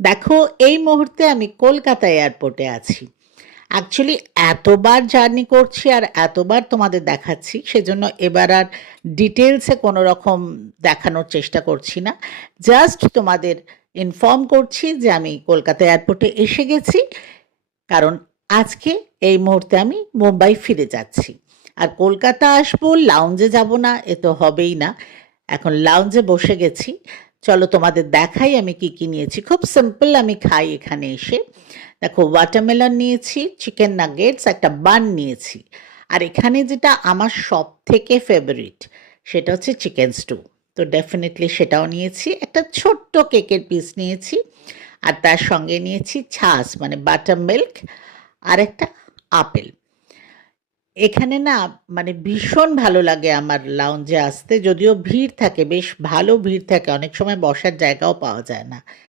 দেখো, এই মুহূর্তে আমি কলকাতা এয়ারপোর্টে আছি। অ্যাকচুয়ালি এতবার জার্নি করছি আর এতবার তোমাদের দেখাচ্ছি, সেজন্য এবার আর ডিটেলসে কোনো রকম দেখানোর চেষ্টা করছি না। জাস্ট তোমাদের ইনফর্ম করছি যে আমি কলকাতা এয়ারপোর্টে এসে গেছি, কারণ আজকে এই মুহূর্তে আমি মুম্বাই ফিরে যাচ্ছি। আর কলকাতা আসবো, লাউঞ্জে যাব না, এ তো হবেই না। এখন লাউঞ্জে বসে গেছি। চলো তোমাদের দেখাই আমি কি কি নিয়েছি। খুব সিম্পল আমি খাই এখানে এসে। দেখো, ওয়াটারমেলন নিয়েছি, চিকেন নাগেটস, একটা বান নিয়েছি। আর এখানে যেটা আমার সব থেকে ফেভারিট, সেটা হচ্ছে চিকেন স্টু। তো ডেফিনেটলি সেটাও নিয়েছি। একটা ছোট্ট কেকের পিস নিয়েছি। আর তার সঙ্গে নিয়েছি ছাস, মানে বাটার মিল্ক, আর একটা আপেল। এখানে না, মানে ভীষণ ভালো লাগে আমার লাউঞ্জে আসতে, যদিও ভিড় থাকে, বেশ ভালো ভিড় থাকে, অনেক সময় বসার জায়গাও পাওয়া যায় না।